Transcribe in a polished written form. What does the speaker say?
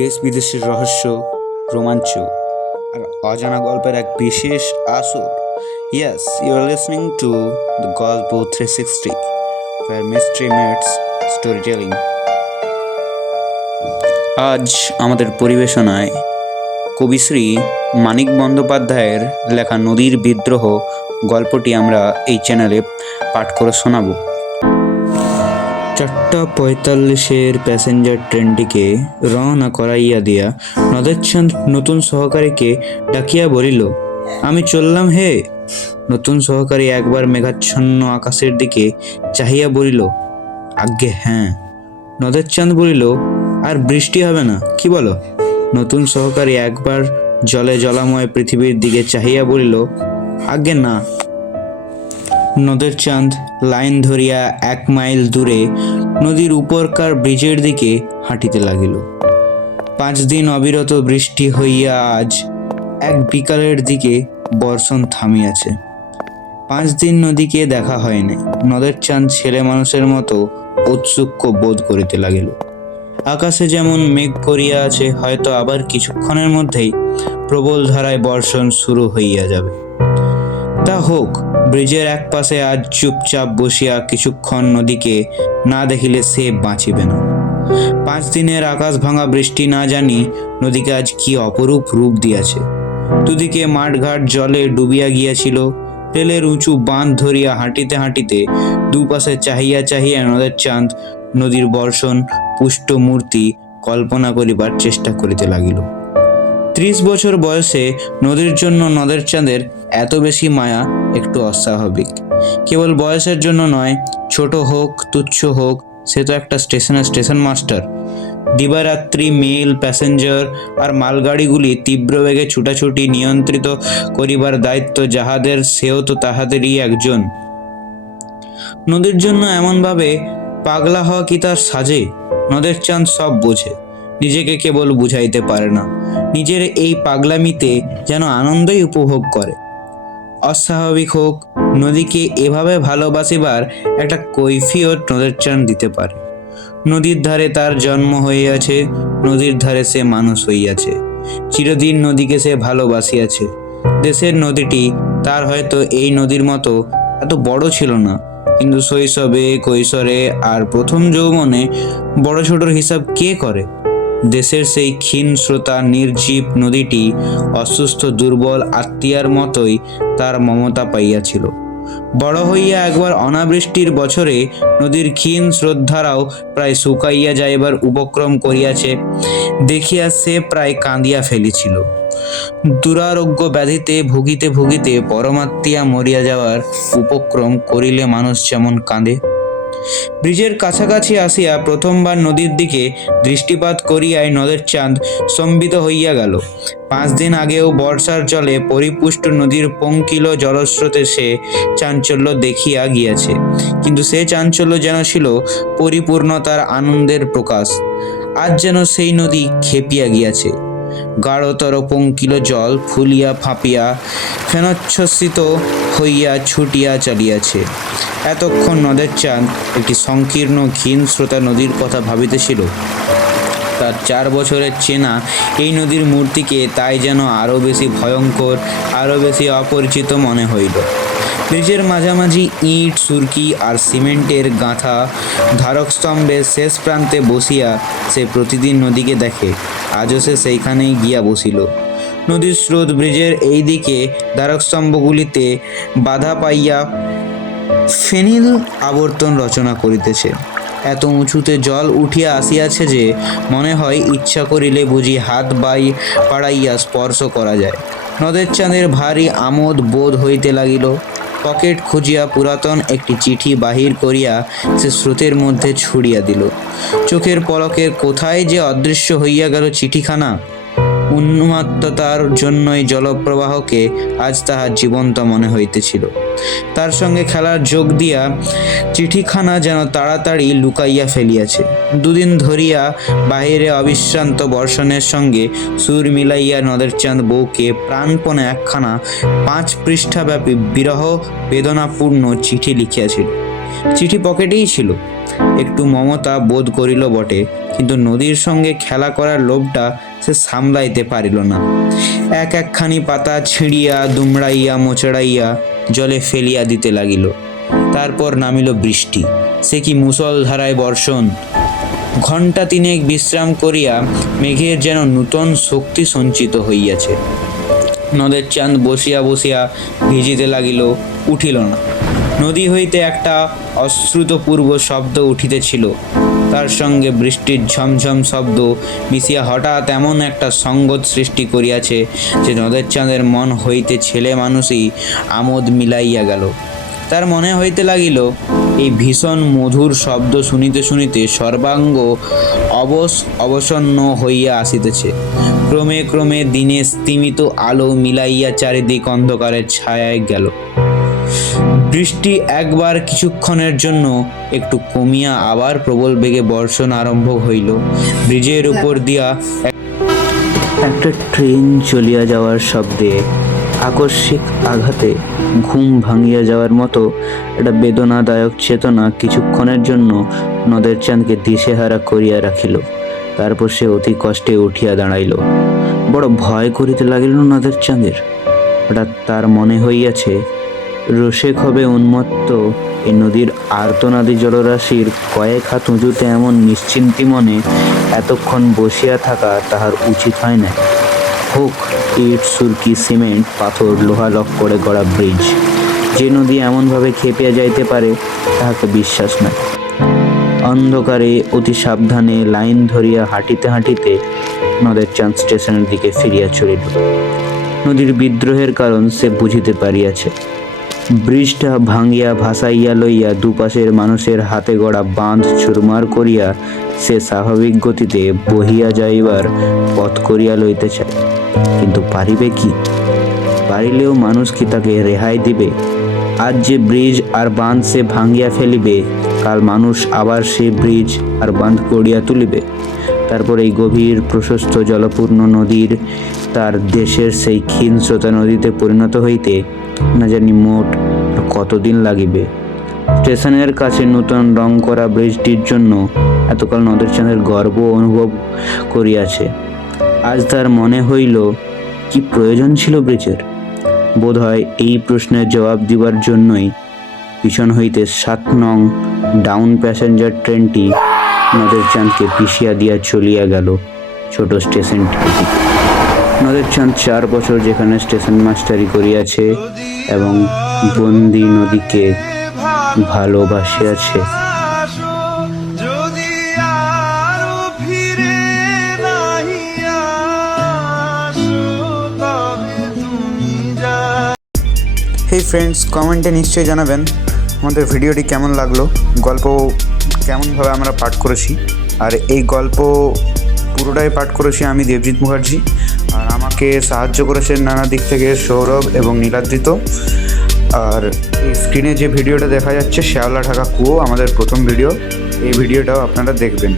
দেশ বিদেশের রহস্য, রোমাঞ্চ আর অজানা গল্পের এক বিশেষ আসর। Yes, you are listening to the গল্প 360, where mystery meets storytelling. আজ আমাদের পরিবেশনায় কবিশ্রী মানিক বন্দ্যোপাধ্যায়ের লেখা নদীর বিদ্রোহ গল্পটি আমরা এই চ্যানেলে পাঠ করে শোনাব। 4:45 প্যাসেঞ্জার ট্রেনটিকে রওনা করাইয়া দিয়া নদেরচাঁদ নতুন সহকারীকে ডাকিয়া বলিল, আমি চললাম হে। নতুন সহকারী একবার মেঘাচ্ছন্ন আকাশের দিকে চাহিয়া বলিল, আজ্ঞে হ্যাঁ। নদেরচাঁদ বলিল, আর বৃষ্টি হবে না কি বলো? নতুন সহকারী একবার জলে জলাময় পৃথিবীর দিকে চাহিয়া বলিল, আজ্ঞে না। নদেরচাঁদ লাইন ধরিয়া 1 মাইল দূরে নদীর উপরকার ব্রিজের দিকে হাঁটিতে লাগিল। 5 দিন অবিরত বৃষ্টি হইয়া আজ এক বিকালের দিকে বর্ষণ থামিয়াছে। 5 দিন নদীকে দেখা হয়নি। নদেরচাঁদ ছেলে মানুষের মতো ঔৎসুক্য বোধ করিতে লাগিল। আকাশে যেমন মেঘ করিয়া আছে, হয়তো আবার কিছুক্ষণের মধ্যেই প্রবল ধারায় বর্ষণ শুরু হইয়া যাবে। তা হোক, ব্রিজের এক পাশে আজ চুপচাপ বসিয়া কিছুক্ষণ নদীকে না দেখিলে সে বাঁচিবে না। 5 দিনের আকাশ ভাঙা বৃষ্টি না জানি নদীকে আজ কি অপরূপ রূপ দিয়াছে। দুদিকে মাঠঘাট জলে ডুবিয়া গিয়াছিল। রেলের উঁচু বাঁধ ধরিয়া হাঁটিতে হাঁটিতে দুপাশে চাহিয়া চাহিয়া নদেরচাঁদ নদীর বর্ষণ পুষ্ট মূর্তি কল্পনা করিবার চেষ্টা করিতে লাগিল। 30 বছর বয়সে নদীর জন্য নদেরচাঁদের এত বেশি মায়া একটু অস্বাভাবিক। কেবল বয়সের জন্য নয়, ছোট হোক তুচ্ছ হোক, সে তো একটা স্টেশন মাস্টার। দিবারাত্রি মেল, প্যাসেঞ্জার আর মালগাড়িগুলি তীব্র বেগে ছুটাছুটি নিয়ন্ত্রিত করিবার দায়িত্ব যাহাদের, সেও তো তাহাদেরই একজন। নদীর জন্য এমনভাবে পাগলা হওয়া কি তার সাজে? নদেরচাঁদ সব বোঝে, নিজেকে কেবল বুঝাইতে পারে না। নিজের এই পাগলামিতে যেন আনন্দই উপভোগ করে। অস্বাভাবিক হোক, নদীকে এভাবে ভালোবাসিবার একটা কৈফিয়ত নদেরচাঁদ দিতে পারে। নদীর ধারে তার জন্ম হইয়াছে, নদীর ধারে সে মানুষ হইয়াছে, চিরদিন নদীকে সে ভালোবাসিয়াছে। দেশের নদীটি তার হয়তো এই নদীর মতো এত বড় ছিল না, কিন্তু শৈশবে, কৈশোরে আর প্রথম যৌবনে বড় ছোটর হিসাব কে করে? দেশের সেই ক্ষীণ স্রোতা নির্জীব নদীটি অসুস্থ দুর্বল আত্মীয়ার মতোই তার মমতা পাইয়াছিল। বড় হইয়া একবার অনাবৃষ্টির বছরে নদীর ক্ষীণ স্রোতধারাও প্রায় শুকাইয়া যাইবার উপক্রম করিয়াছে দেখিয়া সে প্রায় কাঁদিয়া ফেলিছিল। দুরারোগ্য ব্যাধিতে ভুগিতে ভুগিতে পরমাত্মীয়া মরিয়া যাওয়ার উপক্রম করিলে মানুষ যেমন কাঁদে। ব্রিজের কাছাকাছি আসিয়া প্রথমবার নদীর দিকে দৃষ্টিপাত করিয়াই নদেরচাঁদ স্তম্ভিত হইয়া গেল। 5 দিন আগেও বর্ষার জলে পরিপুষ্ট নদীর পঙ্কিল জলস্রোতে সে চাঞ্চল্য দেখিয়া গিয়াছে, কিন্তু সে চাঞ্চল্য যেন ছিল পরিপূর্ণতার আনন্দের প্রকাশ। আজ যেন সেই নদী খেপিয়া গিয়াছে। গাঢ়তর পঙ্কিল জল ফুলিয়া ফাঁপিয়া ফেনোচ্ছ্বসিত হইয়া ছুটিয়া চলিয়াছে। এতক্ষণ নদেরচাঁদ একটি সংকীর্ণ ক্ষীণ স্রোতা নদীর কথা ভাবিতেছিল। তার 4 বছরের চেনা এই নদীর মূর্তিকে তাই যেন আরও বেশি ভয়ঙ্কর, আরও বেশি অপরিচিত মনে হইল। ব্রিজের মাঝামাঝি ইট, সুরকি আর সিমেন্টের গাঁথা ধারকস্তম্ভের শেষ প্রান্তে বসিয়া সে প্রতিদিন নদীকে দেখে। আজও সে সেইখানেই গিয়া বসিল। নদীর স্রোত ব্রিজের এই দিকে ধারকস্তম্ভগুলিতে বাধা পাইয়া ফেনিল আবর্তন রচনা করিতেছে। এত উঁচুতে জল উঠিয়া আসিয়াছে যে মনে হয় ইচ্ছা করিলে বুঝি হাত বাড়াইয়া স্পর্শ করা যায়। নদেরচাঁদের ভারী আমোদ বোধ হইতে লাগিল। পকেট খুঁজিয়া পুরাতন একটি চিঠি বাহির করিয়া সে স্রোতের মধ্যে ছুড়িয়া দিল। চোখের পলকে কোথায় যে অদৃশ্য হইয়া গেল চিঠিখানা। উন্মাত্ততার জন্যই জলপ্রবাহকে আজ তাহার জীবন্ত মনে হইতেছিল। তার সঙ্গে খেলার যোগ দিয়া চিঠিখানা যেন তাড়াতাড়ি লুকাইয়া ফেলিয়াছে। 2 দিন ধরিয়া বাহিরে অবিশ্রান্ত বর্ষণের সঙ্গে সুর মিলাইয়া নদেরচাঁদ বউকে প্রাণপণে একখানা 5 পৃষ্ঠাব্যাপী বিরহ বেদনাপূর্ণ চিঠি লিখিয়াছিল। চিঠি পকেটেই ছিল। একটু মমতা বোধ করিল বটে, কিন্তু নদীর সঙ্গে খেলা করার লোভটা সে সামলাইতে পারিল না। একখানি পাতা ছিঁড়িয়া দুমড়াইয়া মোচড়াইয়া জলে ফেলিয়া দিতে লাগিল। তারপর নামিল বৃষ্টি। সে কি মুষলধারায় বর্ষণ! ঘণ্টা তিনেক বিশ্রাম করিয়া মেঘের যেন নূতন শক্তি সঞ্চিত হইয়াছে। নদের চাঁদ বসিয়া বসিয়া ভিজিতে লাগিল, উঠিল না। নদী হইতে একটা অশ্রুতপূর্ব শব্দ উঠিতেছিল, তার সঙ্গে বৃষ্টির ঝমঝম শব্দ মিশিয়া হঠাৎ এমন একটা সঙ্গত সৃষ্টি করিয়াছে যে নদের চাঁদের মন হইতে ছেলে মানুষই আমোদ মিলাইয়া গেল। তার মনে হইতে লাগিল এই ভীষণ মধুর শব্দ শুনিতে শুনিতে সর্বাঙ্গ অবসন্ন হইয়া আসিতেছে। ক্রমে ক্রমে দিনে স্তিমিত আলো মিলাইয়া চারিদিক অন্ধকারের ছায়ায় গেল। বৃষ্টি একবার কিছুক্ষণের জন্য একটু কমিয়া আবার প্রবল বেগে বর্ষণ আরম্ভ হইল। ব্রিজের উপর দিয়া একটা ট্রেন চলিয়া যাওয়ার শব্দে আকস্মিক আঘাতে ঘুম ভাঙিয়া যাওয়ার মতো একটা বেদনাদায়ক চেতনা কিছুক্ষণের জন্য নদের চাঁদকে দিশেহারা করিয়া রাখিল। তারপর সে অতি কষ্টে উঠিয়া দাঁড়াইল। বড় ভয় করিতে লাগিল নদের চাঁদের। হঠাৎ তার মনে হইয়াছে রোষে ক্ষোভে উন্মত্ত এই নদীর আর্তনাদী জলরাশির কয়েক হাত উঁচুতে এমন নিশ্চিন্তি মনে এতক্ষণ বসিয়া থাকা তাহার উচিত হয় না। হোক ইট, সুরকি, সিমেন্ট, পাথর, লোহা লক্করে গড়া ব্রিজ, যে নদী এমনভাবে খেপিয়া যাইতে পারে তাহাকে বিশ্বাস নাই। অন্ধকারে অতি সাবধানে লাইন ধরিয়া হাঁটিতে হাঁটিতে নদের চাঁদ স্টেশনের দিকে ফিরিয়া চলিল। নদীর বিদ্রোহের কারণ সে বুঝিতে পারিয়াছে। ব্রিজটা ভাঙিয়া ভাসাইয়া লইয়া দুপাশের মানুষের হাতে গড়া বাঁধ চুরমার করিয়া সে স্বাভাবিক গতিতে বহিয়া যাইবার পথ করিয়া লইতে চায়। কিন্তু পারিবে কি? পারিলেও মানুষ কি তাকে রেহাই দিবে? আজ যে ব্রিজ আর বাঁধ সে ভাঙিয়া ফেলিবে, কাল মানুষ আবার সে ব্রিজ আর বাঁধ গড়িয়া তুলিবে। তারপর এই গভীর প্রশস্ত জলপূর্ণ নদীর তার দেশের সেই ক্ষীণ স্রোতা নদীতে পরিণত হইতে না জানি মোট কতদিন লাগিবে। স্টেশনের কাছে নূতন রং করা ব্রিজটির জন্য এতকাল নদের চাঁদের গর্ব অনুভব করিয়াছে। আজ তার মনে হইল কি প্রয়োজন ছিল ব্রিজের? বোধহয় এই প্রশ্নের জবাব দিবার জন্যই পিছন হইতে 7 নং ডাউন প্যাসেঞ্জার ট্রেনটি নদের চাঁদকে পিষিয়া দিয়া চলিয়া গেল ছোট স্টেশনটির দিকে। নদের চাঁদ 4 বছর যেখানে স্টেশন মাস্টারি করিয়াছে এবং বন্দি নদীকে ভালোবাসিয়াছে, হেই ফ্রেন্ডস, কমেন্টে নিশ্চয়ই জানাবেন আমাদের ভিডিওটি কেমন লাগলো, গল্প কেমনভাবে আমরা পাঠ করেছি। আর এই গল্প পুরোটাই পাঠ করেছি আমি, দেবজিৎ মুখার্জি। আর আমাকে সাহায্য করেছেন নানা দিক থেকে সৌরভ এবং নীলাদ্রিত। আর এই স্ক্রিনে যে ভিডিওটা দেখা যাচ্ছে শ্যাওলা ঢাকা কুয়ো, আমাদের প্রথম ভিডিও, এই ভিডিওটাও আপনারা দেখবেন।